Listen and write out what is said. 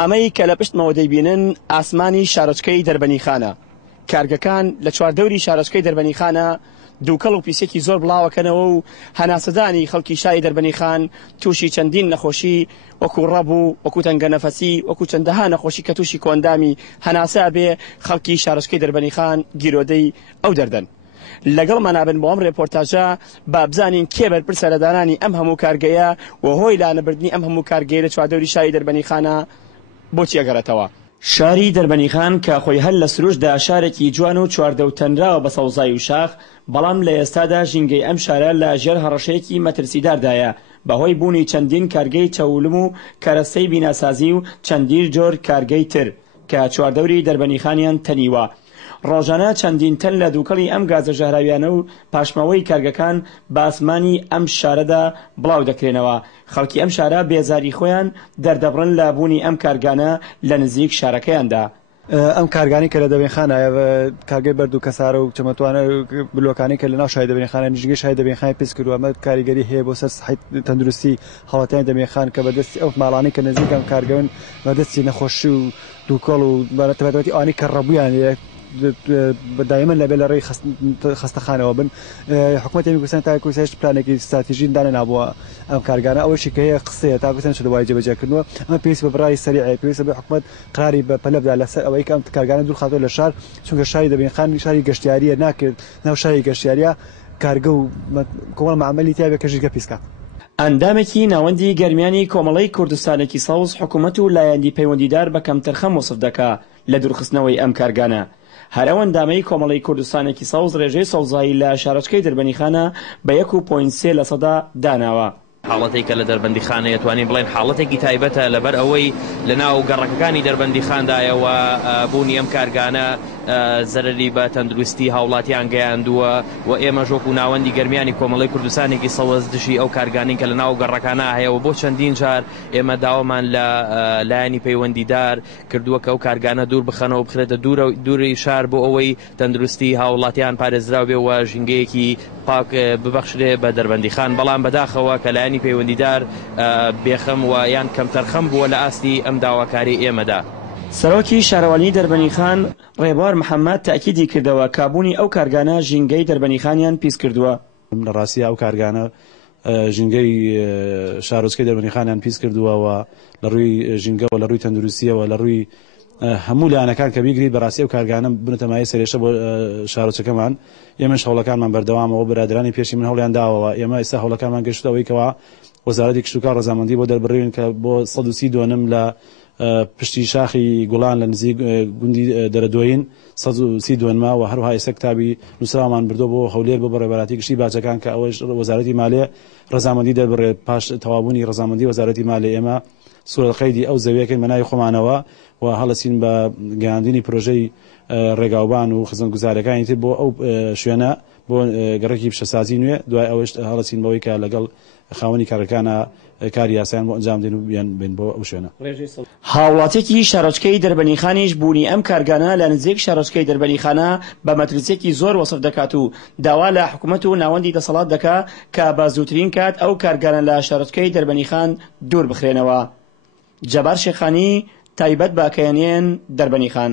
ئەمەی کە لە پشتمەوە دەیبینن ئاسمانی شارۆچکەی دەربەنیخانە. کارگەکان لە چواردەوری شارۆچکەی دەربەنیخانە دووکەڵ و پیسێکی زۆر بڵاوەکەنەوە و هەناسەدانی خەڵکی شاری دەربەنیخان تووشی چەندین نەخۆشی وەکو ڕەبوو، وەکو تەنگە نەفەسی، وەکو چەندەها نەخۆشی کە تووشی کۆندامی هەناسا بێ خەڵکی شارۆچکەی دەربەنیخان گیرۆدەی ئەو دەردەن. لەگەڵ مەنابن بۆ ئەم ڕێپۆرتاژە با بزانین کێ بەرپرسە لە دانانی ئەم هەموو کارگەیە و هۆی لانەبردنی ئەم هەموو کارگەی لە چواردەوری شاری دەربەنیخانە بۆچی ئەگەڕێتەوە. شاری دەربەنیخان کە خۆی هەر لە سروشدا شارێکی جوان و چواردە و تەنراوە بە سەوزای و شاخ، بەڵام لە ئێستادا ژینگەی ئەم شارە لە ژێر هەڕەشەیەکی مەترسیداردایە بەهۆی بوونی چەندین کارگەی چەولم و کارەسەی بیناسازی و چەندین جۆر کارگەی تر کە چواردەوری دەربەنیخانیان تەنیوە. ڕۆژانە چەندین تەن لە دووکەڵی ئەم گازە ژەهراویانە و پاشماوەی کارگەکان بە ئاسمانی ئەم شارەدا بڵاو دەکرێنەوە. خەڵکی ئەم شارە بێزاری خۆیان دەردەبڕن لە بوونی ئەم کارگانە لە نزیک شارەکەیاندا. ئەم کارگانی کە لە دەبێنخانایە کارگەی بەرد و کەسارە و چەمەتوانە بلوکانی کە لە ناو شای دەبێنخانە نزیکەی شای دەبێنخانی پێس کردووە. ئەمە کاریگەری هەیە بۆ سەر تەندروستی هەڵاتیانی دەبێنخان کە بەدەستی ئەو ماڵانی کە نزیک ئەم کارگەون بەدەستی نەخۆشی و دووکەڵ و بەتەبەتی ئەوانەی کە ڕەبوویان دائما لەبێ لە ڕێی خەستەخانەوە بن. حکوومەتی کوردستان تا کوردستان پلانێکی استراتیژی دانەنابووە ئەم کارگانە. ئەوەشی کە هەیە قسەیە تا کوردستان شدەوای جێبەجێکردنەوە. ئەمە پێویستە بە بڕای سەریعە، پێویستە بە حکوومەت قراری بە پەلە بدا لەسەر ئەوەی کە ئەم کارگانە دوور خاتۆ لە شار، چونکە شاری دەبێنخان شاری گەشتیاریە، ناکرد ناو شاری گەشتیاریە کارگە و کۆمەڵ معامەلی تیا بێ کە ژیرگە پیسکات. ئەندامێکی ناوەندی گەرمیانی کۆمەڵەی کوردستانێکی سەوز حکوومەت و لایەندی پەیوەندیدار بە کەمتەرخەم وەسف دەکا لە دوورخستنەوەی ئەم کارگانە. هەر ئەوەندامەی کۆمەڵی کوردستانێکی سەوز ڕێژەی سەوزایی لە شارۆچکەی دەربەنیخانە بە 1.3% داناوە. حاڵەتێک کە لە دەربەندیخانە دەتوانین بڵێن حاڵەتێکی تایبەتە لەبەر ئەوەی لە ناو گەڕەکەکانی دەربەندیخاندایەوە بوونی ئەم کارگانە زەرری بە تەندروستی هاوڵاتیان گەیاندووە و ئێمە ژۆک و ناوەندی گەرمیانی کۆمەڵی کوردستانێکی سەوز دژی ئەو کارگانین کە لە ناو گەڕەکانە هەیە و بۆ چەندین جار ئێمە داوامان لە لایەنی پەیوەندیدار کردووە کە ئەو کارگانە دوور بخەنەوە بخرێتە دووری شار بۆ ئەوەی تەندروستی هاوڵاتیان پارێزراو بێ و ژینگەیەکی پاک ببەخشرێ بە دەربەندیخان. بەڵام بەداخەوە کە لایەنی پەیوەندیدار بێخەم و یان کەمتەرخەم بووە لە ئاستی ئەم داواکاری ئێمەدا. سەرۆکی شارەوانی دەربەنیخان ڕێبوار محەممەد تاکیدی کردەوە کابوونی ئەو کارگانە ژینگەی دەربەنیخانیان پیس کردووە. لە ڕاستی ئەو کارگانە ژینگەی شارۆچکەی دەربەنیخانیان پیس کردووە و لە ڕووی ژینگەوە لە ڕووی تەندروستیەوە لە ڕووی هەموو لایەنەکان کە بیگریت بەڕاستی ئەو کارگانە بنەتەمای سەرێشە بۆ شارۆچەکەمان. ئێمەش هەوڵەکانمان بەردەوامەوە برادرانی پێشی من هەوڵیان داوەوە. ئێمە ئێستا هەوڵەکانمان گەشتەوەی کەوا وەزارەتی کشتوکار ڕەزامەندی بۆ دەربڕین کە بۆ 130 دۆنم لە پشتی شاخی گوڵان لە نزیک گوندی دەرەدۆین 130 دۆنما و هەروها ئێستا کتابی نووسراومان بردو بۆ هەولێر بۆ بەڕێبەراتی گشتی باجەکان کە ئەوەش وەزارەتی مالیە ڕەزامەندی دەبڕێت. پاش تەوابوونی ڕەزامەندی وەزارەتی مالیە ئێمە سوورەخەیدی ئەو زەویەکەین بەناوی خۆمانەوە و هەڵەچین بە گەیاندنی پرۆژەی ڕێگاوبان و خزمەتگوزاریەکانی تر بۆ ئەو شوێنە بۆ گەڕێکی پیشەسازی نوێ. دوای ئەوەش هەڵەچین بەوەی کە لەگەڵ خاوەنی کارەکانە کاری یاسایان بۆ ئەنجام دێن و بیان بێن بۆ ئەو شوێنە. هاوڵاتێکی شارۆچکەی دەربەنیخانیش بوونی ئەم کارگانە لە نزیک شارۆچکەی دەربەنیخانە بە مەترسێکی زۆر وەسف دەکات و داوا لە حکوومەت و ناوەندی دەسەڵات دەکا کە بە زووترین کات ئەو کارگانە لە شارۆچکەی دەربەنیخان دوور بخرێنەوە. جەبار شێخانی، تایبەت بە کەیەنێن دەربەنیخان.